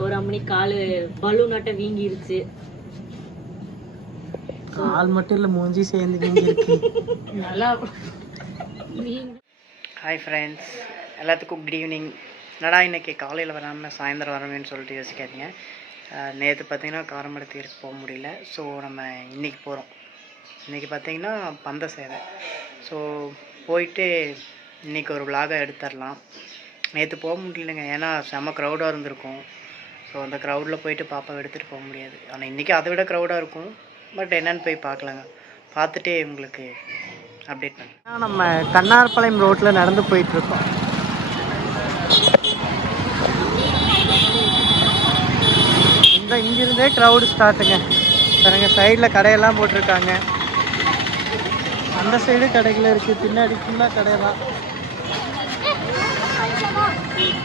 ஒரு அம்மணி கால் பலூனாட்ட வீங்கிருச்சு. கால் மட்டும் இல்லை மூஞ்சி சேர்ந்து நீங்க இருக்கு நல்லா ஹாய் ஃப்ரெண்ட்ஸ் எல்லாத்துக்கும் குட் ஈவினிங் என்னடா இன்னைக்கு காலையில் வராமல் சாயந்தரம் வரணும்னு சொல்லிட்டு யோசிக்காதீங்க. நேற்று பார்த்தீங்கன்னா காரமடத்தீருக்கு போக முடியல. ஸோ நம்ம இன்னைக்கு போகிறோம் இன்றைக்கி பார்த்தீங்கன்னா பந்த சேவை. ஸோ போயிட்டு இன்னைக்கு ஒரு விலாகாக எடுத்துடலாம் நேற்று போக முடியலங்க. ஏன்னா செம்ம க்ரௌடாக இருந்திருக்கும். ஸோ அந்த க்ரௌடில் போயிட்டு பாப்பாவை எடுத்துகிட்டு போக முடியாது. ஆனால் இன்றைக்கி அதை விட க்ரௌடாக இருக்கும். பட் என்னென்னு போய் பார்க்கலாங்க. பார்த்துட்டே உங்களுக்கு அப்டேட் பண்ண நம்ம கண்ணார்பாளையம் ரோட்டில் நடந்து போயிட்டுருக்கோம். இந்த இங்கிருந்தே க்ரௌடு ஸ்டார்ட்டுங்க பாருங்க சைடில் கடையெல்லாம் போட்டிருக்காங்க. அந்த சைடு கடைகள் இருக்குது பின்னாடி ஃபுல்லாக கடை தான்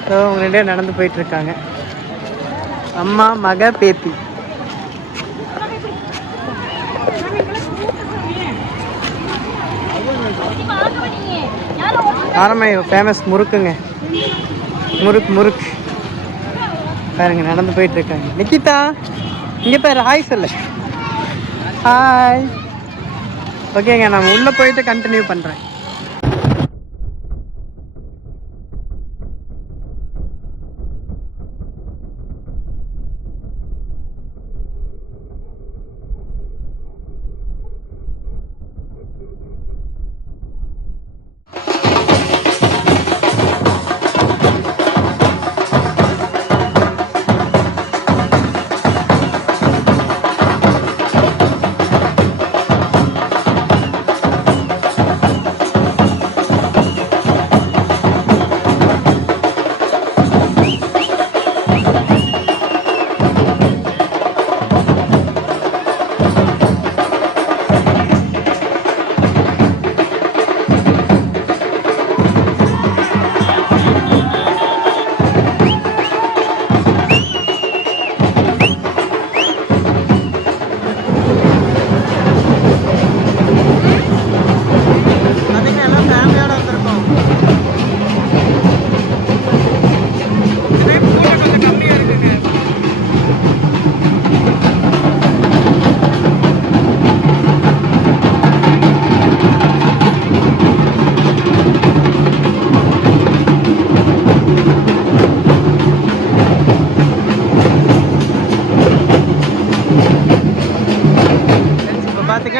ஸோ அவங்க ரெண்டே நடந்து போயிட்டுருக்காங்க. அம்மா மக பேத்தி. ஆரம்பி ஃபேமஸ் முறுக்குங்க. முறுக்கு முறுக்கு பாருங்க நடந்து போயிட்டு இருக்காங்க நிக்கிதா இங்கே பேர் ஹாய் சொல்லு. ஹாய் ஓகேங்க நான் உள்ளே போயிட்டு கண்டினியூ பண்ணுறேன்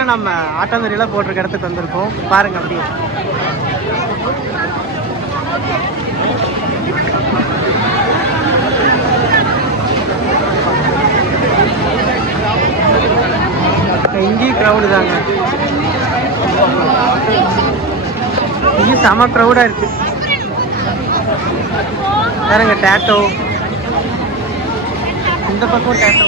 இப்போ நம்ம ஆட்டோங்கரியெல்லாம் போட்டிருக்க இடத்துக்கு வந்திருக்கோம். பாருங்க அப்படியே. இங்கேயும் க்ரௌடு தாங்க. இங்கேயும் செம க்ரௌடாக இருக்கு. பாருங்க டேட்டோ இந்த பக்கம் டேட்டோ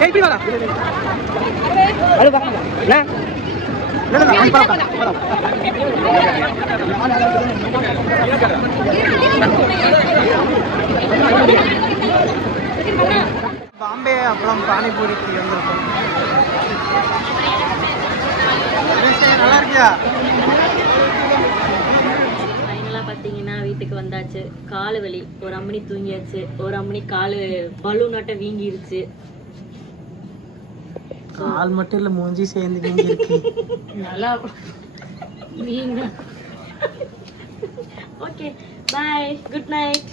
ஏய் இப்படி வாடா. அது வா. போலாம் பாம்பே அப்புறம் பானிபூரிக்கு வந்திருக்கோம். நல்லா இருக்கியா? பார்த்தீங்கன்னா வீட்டுக்கு வந்தாச்சு. கால் வலி. ஒரு அம்மணி தூங்கியாச்சு. ஒரு அம்மணி கால் பலூனாட்ட வீங்கிருச்சு. கால் மட்டும் இல்ல மூஞ்சி சேர்ந்து நீங்க இருக்கு. நல்லா வீங்க ஓகே பாய் குட் நைட்